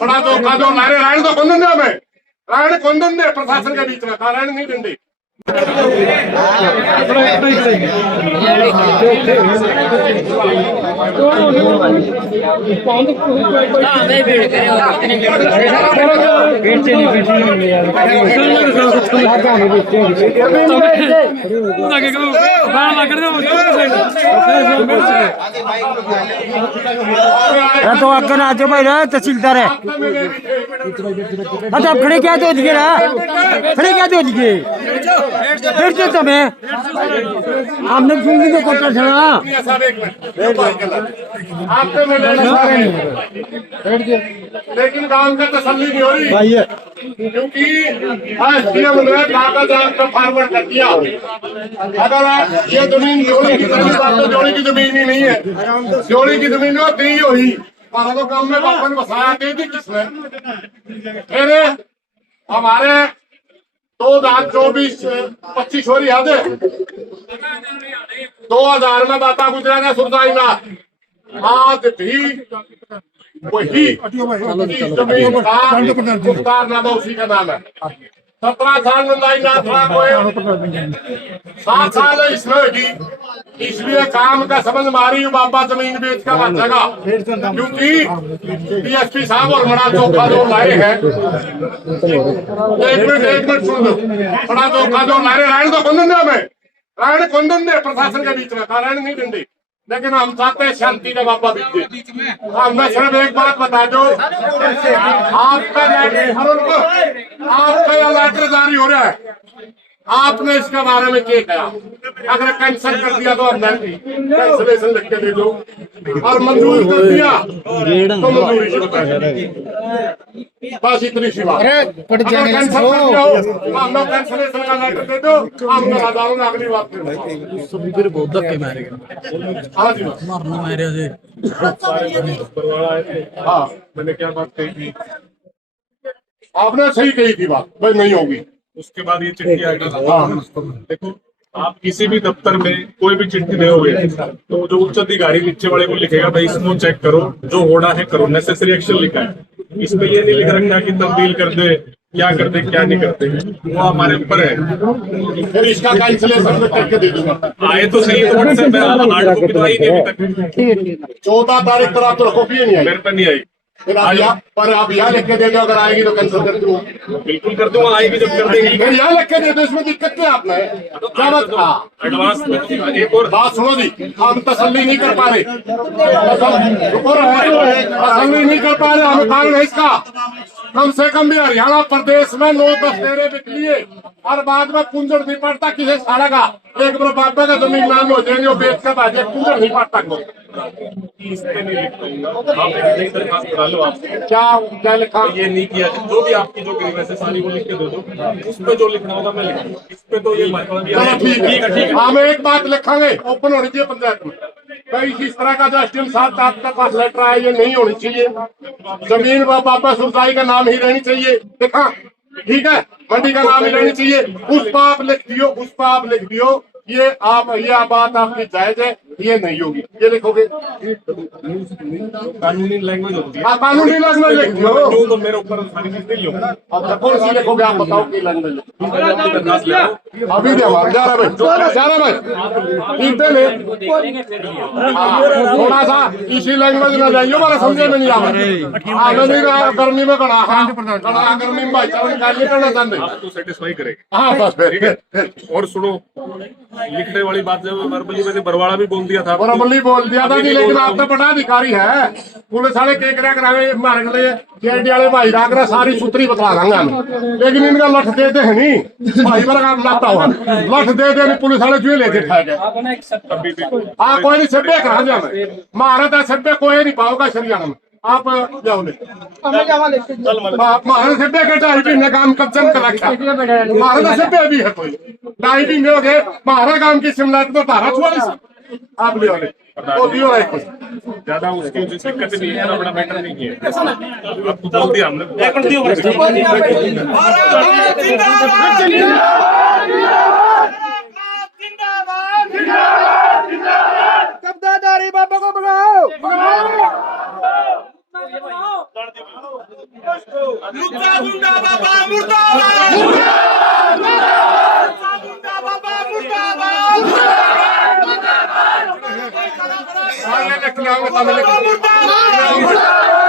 बड़ा धोखा जो नारे रायण तो बंधन दे हमें रायण बंधन दे प्रशासन के बीच में रायण नहीं देंगे तो आकर आ जाओ भाई तहसीलदार है अच्छा खड़े क्या दो दिए ना खड़े क्या दो दिए फिर से तुम्हें हमने सुनी तो पता चला लेकिन काम का तसल्ली नहीं हो रही क्योंकि एसडीएम ने कागज आपका फॉरवर्ड कर दिया। अगर ये जमीन जोड़ी की पहली बात तो जोड़ी की जमीन ही नहीं है, जोड़ी की जमीन में दी हुई पर तो काम में बापा ने बसाया दे दी किसने। फिर हमारे 2024-25 हो रही याद है 2000 में बाता गुजरा सुरदाई में आज भी वही जमीन का मुख्तार नामा उसी का नाम है। 17 साल में लाई ना था कोई 7 साल इसमें होगी इसलिए काम का समझ मारी बाबा जमीन बेच कर बचेगा क्योंकि डीएसपी साहब और बड़ा धोखा जो लाए हैं। एक मिनट सुन लो बड़ा धोखा जो लाए रायण तो बंधन दे हमें रायण बंधन दे प्रशासन के बीच में रायण नहीं देंगे लेकिन हम चाहते हैं शांति का बाबा बीच मैं सिर्फ एक बात बता दो आपका आपका लेटर जारी हो रहा है आपने इसके बारे में क्या कहा। अगर कैंसिल कर दिया तो कैंसिलेशन लिख के दे दो और मंजूर कर दिया तो मंजूरी शुरू कर दो बस इतनी सी बात। कैंसिल कर दिया हो हम कैंसिलेशन का लेटर दे दो हम करा जाऊंगा अगली बात फिर बहुत धक्के मारेगा मारना मारे हाँ मैंने क्या बात कही थी आपने सही कही थी बात भाई नहीं होगी। उसके बाद ये चिट्ठी आएगा। देखो आप किसी भी दफ्तर में कोई भी चिट्ठी दोगे तो जो उच्च अधिकारी नीचे वाले को लिखेगा भाई इसको चेक करो जो होना है करो नेसेसरी एक्शन लिखा है। इसमें ये नहीं लिख रखा कि तब्दील कर दे क्या करते क्या नहीं करते वो हमारे ऊपर है। फिर इसका कैंसिलेशन में करके दे दूंगा आए तो सही तो व्हाट्सएप में 8 कॉपी तो आई नहीं अभी तक 14 तारीख पर आप तो कॉपी नहीं आई मेरे पर नहीं आई फिर आप यहाँ लिख के दे दो अगर आएगी तो कैंसिल कर दूंगा बिल्कुल कर दूंगा आएगी जब कर देंगे फिर यहाँ लिख के दे दो इसमें दिक्कत क्या आपने क्या बात था एडवांस एक और बात सुनो जी हम तसल्ली नहीं कर पा रहे तसल्ली नहीं कर पा रहे हमें कारण है इसका कम से कम भी हरियाणा प्रदेश में 9-10 डेरे बिक लिए और बाद में कुंजड़ नहीं पड़ता किसी साड़ा का एक बार बाबा का जमीन नाम हो जाएंगे वो बेच कर बाजे कुंजड़ नहीं पड़ता को क्या लिखा ये नहीं किया जो भी आपकी जो ग्रीवेंस है सारी वो लिख के दे दो उस पे जो लिखना होगा मैं लिखूंगा इस पे तो ये चलो ठीक है हम एक बात लिखेंगे ओपन होनी चाहिए पंचायत में भाई इस तरह का जो एसडीएम साहब आपके पास लेटर आया ये नहीं होनी चाहिए जमीन बाबा सुरसाई का नाम ही रहनी चाहिए देखा ठीक है मंडी का नाम ही रहनी चाहिए उस पर आप लिख दियो ये बात आपकी जायज है ये नहीं होगी ये लिखोगे कानूनी लैंग्वेज होती है कानूनी लैंग्वेज लिख दियो तो मेरे ऊपर सारी चीज नहीं होगा। अब कौन सी लिखोगे आप बताओ की लैंग्वेज अभी दे जा रहा भाई थोड़ा सा इसी लैंग्वेज में जाइए हमारे समझे में नहीं आ रहा गर्मी में कड़ा गर्मी में भाईचारा निकालने करना चाहते तो सेटिस्फाई करेगा। हाँ बस फिर और सुनो लिखने वाली बात जब वर्बली मैंने बरवाड़ा भी बोल दिया था बरबली बोल दिया था जी लेकिन आप तो बड़ा अधिकारी है पुलिस वाले के करावे मारे जेडी वाले भाई रागरा सारी सूत्री बता देंगे हमें लेकिन इनका लठ दे दे है नहीं भाई बड़ा लाता हुआ लठ दे दे पुलिस वाले जो लेके खाए गए हाँ कोई नहीं सभ्य करा जाए महाराज सभ्य कोई नहीं पाओगा हरियाणा में आप जाओ महाराज सभ्य के टाइपिंग काम कब्जन कर रखा महाराज सभ्य भी है कोई टाइपिंग हो गए महाराज काम की शिमला तो धारा 44 आप ले वो भी हो कुछ ज्यादा उसकी दिक्कत नहीं है बड़ा मैटर नहीं है अब बोल दिया हमने कब्जादारी बाबा को भगाओ लुच्चा गुंडा बाबा मुर्दाबाद लुच्चा गुंडा बाबा मुर्दाबाद मुर्दाबाद